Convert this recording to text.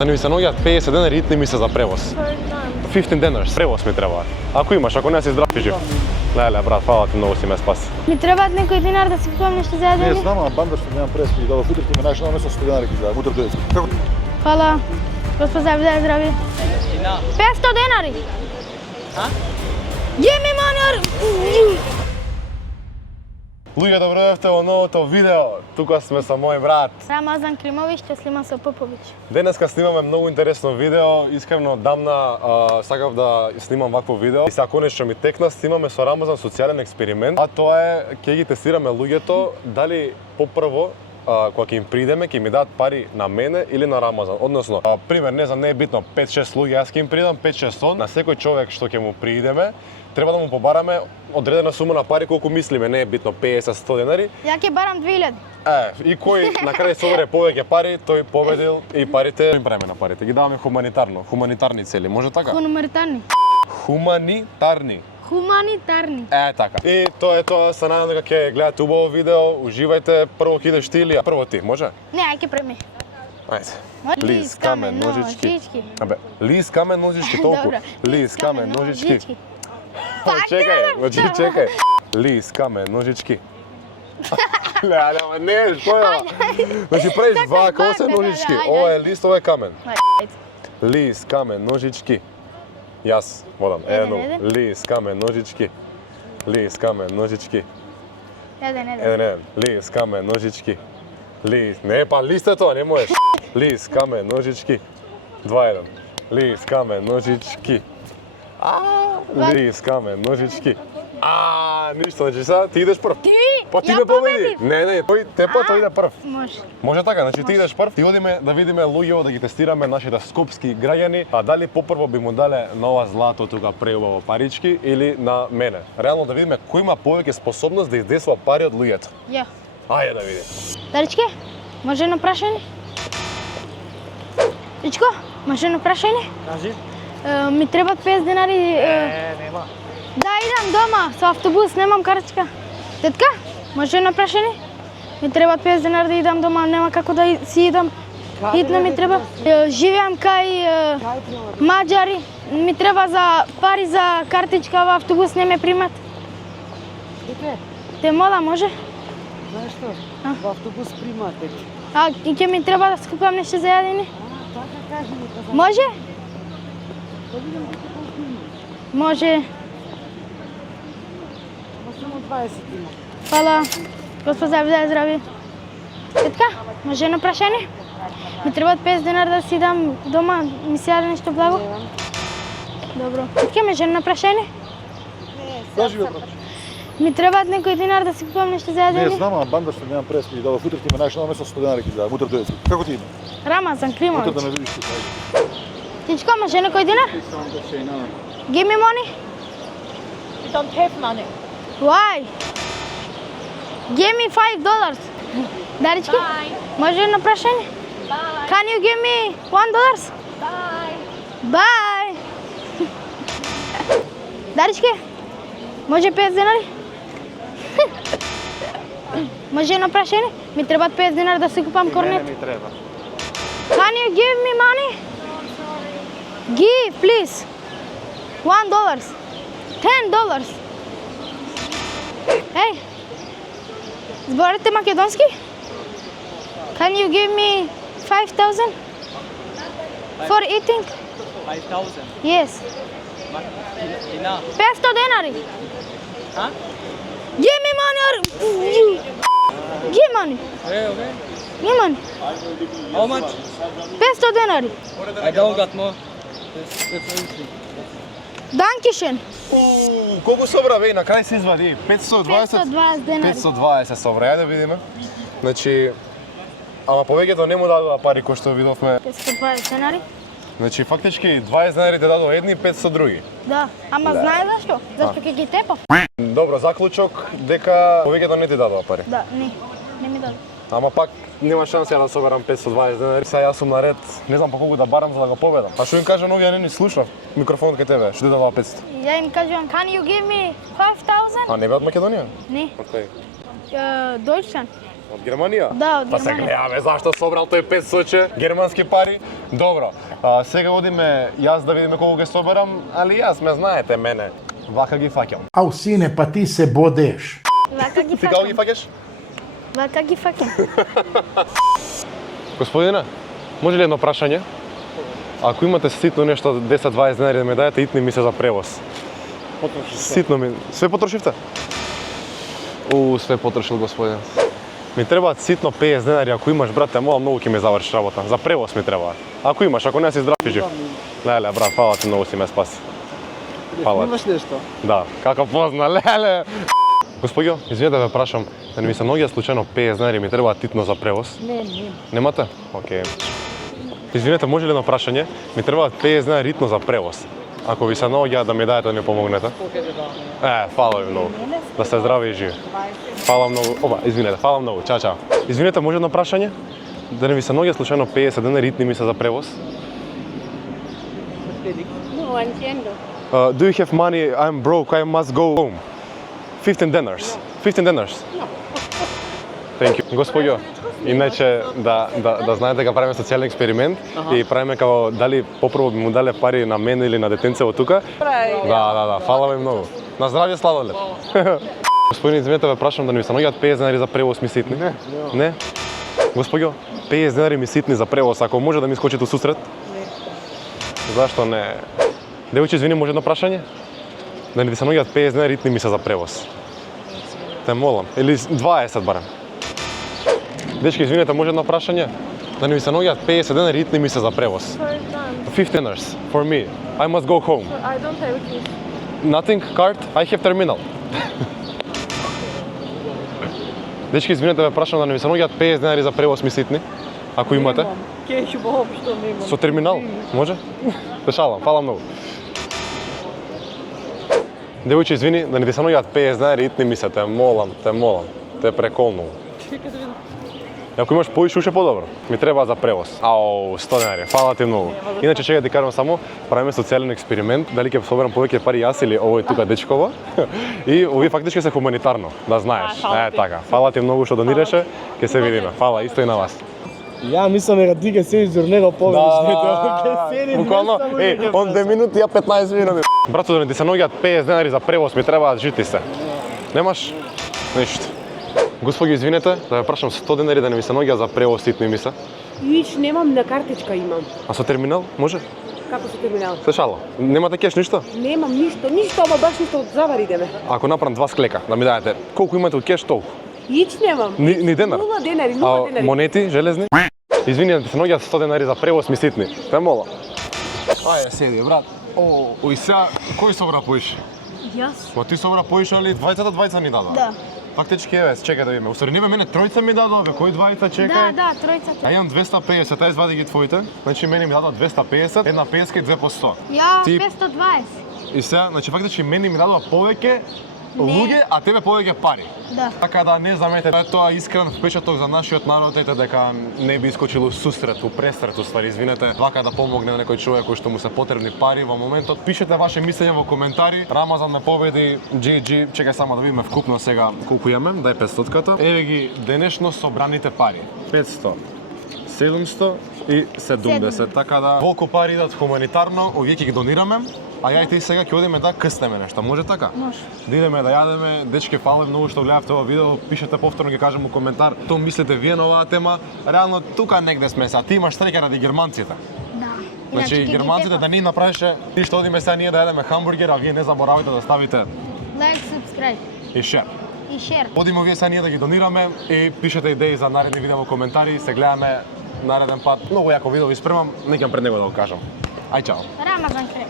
Да не ми се наоѓаат 50 денари, итни ми се за превоз. 15 денars, превоз ми треба. Ако имаш, ако не си здрав и жив. Леле, брат, фала ти, многу си ме спаси. Ми требаат некој динар да си купувам нешто за јадење? Не знам, а банда што немам преспи, да утре ти ме најш на место 100 денари ги за утре дојде. Како? Фала. Господ Завидај, здрави. 500 денари. А? Give me money. Луѓе, добро дојдовте во новото видео. Тука сме со мој брат. Рамазан Климович, ќе снимам со Попович. Денеска снимаме многу интересно видео. Искрено дамна сакав да снимам вакво видео. И сега конечно ми текна, снимаме со Рамазан социјален експеримент. А тоа е, ќе ги тестираме луѓето дали попрво кога ќе им придеме, ќе ми дадат пари на мене или на Рамазан. Односно, пример, не знам, не е битно, 5-6 луѓе, јас ќе им придам 5-6 он, на секој човек што ќе му придеме, треба да му побараме одредена сума на пари колку мислиме, не е битно 50-100 денари. Ја ќе барам 2000. И кој на крај собере повеќе пари, тој победил и парите им правиме на парите. Ги даваме хуманитарно, хуманитарни цели, може така? Хуманитарни. Хуманитарни. Хуманитарни. Така. И тоа е тоа, се надам дека ќе гледате убаво видео, уживајте, прво ќе идеш ти или прво ти, може? Не, ај ќе преми. Ајде. Може? Лист, камен, ножички. Абе, лист, камен, ножички, толку. Добро. Лист, камен, ножички. Пак Чекај, значи чекај. Лист, камен, ножички. Леле, ама не, што е ова? Значи правиш вака, ова се ножички. Ова е лист, ова е камен. Лист, камен, ножички. Јас водам. Еден. Лист, камен, ножички. Лист, камен, ножички. Еден. Лист, камен, ножички. Лист. Не, па лист е тоа, не можеш. Лист, камен, ножички. 2-1. Лист, камен, ножички. Лист, камен, ножички. Ништо, значи сега ти идеш прв. Ти? Па ти Ја ме победи. победив. Не, тој тепа тој иде прв. Може. Може така, значи ти идеш прв, ти одиме да видиме луѓето, да ги тестираме нашите скопски граѓани, а дали попрво би му дале на ова злато тука преубаво парички или на мене. Реално да видиме кој има повеќе способност да издесува пари од луѓето. Ја. Ајде да видиме. Даричке, може едно прашање? Ичко, може едно прашање? Кажи. Ми требат 50 денари. Нема. Да, идам дома со автобус, немам картичка. Тетка, може едно прашање? Ми требат 50 денари да идам дома, нема како да си идам. Хитно ми треба. Живеам кај маđари. Ми треба за пари за картичка во автобус, не ме примат. Те мола, може? Знаеш што? Во автобус примате. И ќе ми треба да скупам нешто за јадење? Така кажи ми, каза. Може? Може. Ама само 20 има. Фала. Господ Завидај, здрави. Тетка, може едно прашање? Ми требат 50 денари да си дам дома, ми се јаде нешто благо? Добро. Тетка, може едно прашање? Кажи бе, брат. Ми требаат некој динар да си купувам нешто за Не јадење? знам, а банда што немам преспи, да утре ти ме најш на место 100 денари ги за утре дојде. Како ти име? Рамазан Утре да Климович. ме видиш ти. Тичко, може некој динар? Give me money? You don't have money. Why? Give me $5. Дарички, може едно прашање? Bye. Can you give me $1? Bye. Bye. Дарички, може 50 денари? Може едно прашање? Ми требаат 50 денари да си купам корнет. ми треба. Can you give me money? Give, please. $1. $10. Hey, зборите македонски? Can you give me 5,000 for eating? 5,000. Yes. Enough. 500 денари. Huh? Give me money or give money. Okay. Give money. How much? 500 денари. I don't got more. That's easy. Dankeschön. Колку собра бе, на крај се извади 520. 520 денари. 520 собра, ајде да видиме. Значи, ама повеќето не му дадува пари кои што видовме. 520 денари. Значи фактички 20 денари те дадува едни, 500 други. Да. Ама знае зашто? Зашто ќе ги тепав? Добро, заклучок дека повеќето не ти дадува пари. Да, не ми даде. Ама пак нема шанса ја да соберам 520 денари. Сега јас сум наред, не знам по колку да барам за да го победам. А што им кажа многу, ја не ни слушнав. Микрофонот кај тебе, што ти дава 500? Ја им кажувам, can you give me 5,000? А не бе од Македонија? Не. Окей. Deutschland. Од Германија? Да, од Па се Германија. гледаме зашто собрал тој 500 германски пари. Добро, сега одиме јас да видиме колку ги соберам, али јас ме знаете мене. Вака ги фаќам. Ау, сине, па ти се бодеш. Вака ги Ти како ги факам. фаќаш? Вака ги факам. Господине, може ли едно прашање? Ако имате ситно нешто 10-20 денари да ме дајете, итни ми се за превоз. Ситно ми. Све потрошивте? Све потрошил господин. Ми требаат ситно 50 денари, ако имаш, брате, моја многу ќе ми заврши работа. За превоз ми треба. Ако имаш, ако не си здрав и жив. Леле, брат, фала ти многу, си ме спаси. Фала. Имаш нешто? Да, како позна, леле. Господјо, извинете да ве прашам, да не ми се наоѓа случајно 50 денари, ми требаат титно за превоз? Не. Немате? Океј. Извинете, може ли едно прашање? Ми требаат 50 денари ритно за превоз. Ако ви се наоѓа да ми дајете да ми помогнете. Фала ви многу. Да сте здрави и живи. Фала многу. Извинете, фала многу. Чао, чао. Извинете, може едно прашање? Да не ви се наоѓа случајно 50 денари ритни ми се за превоз? No entiendo. Do you have money? I'm broke. I must go home. 15 dinars. 15 dinars. Thank you. Господјо, иначе да знаете дека правиме социјален експеримент и правиме како дали попрво би му дале пари на мене или на детенцево тука. Да, фала ви многу. На здравје, сладолед. Господин, извинете, ве прашам да не ви се наоѓаат 50 денари за превоз ми ситни? Не. Господјо, 50 денари ми ситни за превоз, ако може да ми скочите усусрет? Зашто не? Девојче, извини, може едно прашање? Да не ви се наоѓаат 50 денари ритни ми се за превоз. Те молам. Или 20 барем. Дечки, извинете, може едно прашање? Да не ви се наоѓаат 50 денари ритни ми се за превоз. 15 dinars for me. I must go home. I don't have keys. Nothing? Card? I have terminal. Дечки, извинете, ве прашам да не ви се наоѓаат 50 денари за превоз ми ситни. Ако имате. Кеш воопшто немам. Со терминал? Може? Се шалам, фала многу. Девојче, извини, да не ти се наоѓаат 50 денари итни ми се, те молам, те преколнувам. Чекай да видам. Ако имаш поише, уште подобро. Ми треба за превоз. 100 денари, фала ти многу. Иначе чека ти кажам само, правиме социјален експеримент, дали ќе соберам повеќе пари јас или овој тука дечково. И овие фактички се хуманитарно, да знаеш. Така. Фала ти многу што донираше, ќе се видиме. Фала исто и на вас. Ја мислам дека ти ќе седиш за него повеќе. Буквално, он 2 минути, ја 15 минути. Брато, да не ти се наоѓаат 50 денари за превоз, ми требаат жити се. Немаш? Ништо. Господи, извинете, да ве прашам 100 денари да не ми се наоѓа за превоз ситни ми се. Виж, немам на картичка имам. А со терминал, може? Како со терминал? Се шала. Немате кеш ништо? Немам ништо, ама баш ништо од завари деме. Ако направам 2 склека, да ми дајете, колку имате од кеш, толку? Ич немам. Ни денар? 0 денари, 0 А денари. монети, железни? Извини, да ти се наоѓаат 100 денари за превоз ми ситни. Те мола. Ајде, седи, брат. Ој сега, кој собра поише? Јас? Ма ти собра поише, али двајца ни дадоа? Да. Фактички, еве, чекај да видиме. Устари, мене тројца ми дадоа, бе, кој двајца, чекај? Да, тројцата. Ја имам 250, ај извади ги твоите. Значи, мене ми дадоа 250, една 50 и 2 по 100. Ја Ти- 520. И сега, значи, фактички, мене ми дадоа повеќе луѓе, а тебе повеќе пари. Да. Така да не замете, тоа е искрен впечаток за нашиот народ, ете дека не би искочил у сусрет, у пресрет, уствари, извинете, вака да помогне на некој човек кој што му се потребни пари во моментот. Пишете ваше мислење во коментари. Рамазан не победи, GG, чекај само да видиме вкупно сега колку имаме, дај 500-ката. Еве ги денешно собраните пари. 500, 770, така да волку пари идат хуманитарно, овие ќе ги донираме. А ја и ти сега ќе одиме да къснеме нешто, може така? Може. Да идеме да јадеме, дечки, фала многу што гледавте ова видео, пишете повторно, ги кажам у коментар, што мислите вие на оваа тема. Реално тука негде сме сега, ти имаш среќа ради германците. Да. Значи ќе ги германците тепам. да ни направише, ти што одиме сега ние да јадеме хамбургер, а вие не заборавајте да ставите Лайк, subscribe и шер. и share. Одиме вие сега ние да ги донираме и пишете идеи за наредни видео во коментари, се гледаме нареден пат. Многу јако видео ви спремам, не ќе пред него да го кажам. Ај чао. Рамазан крем.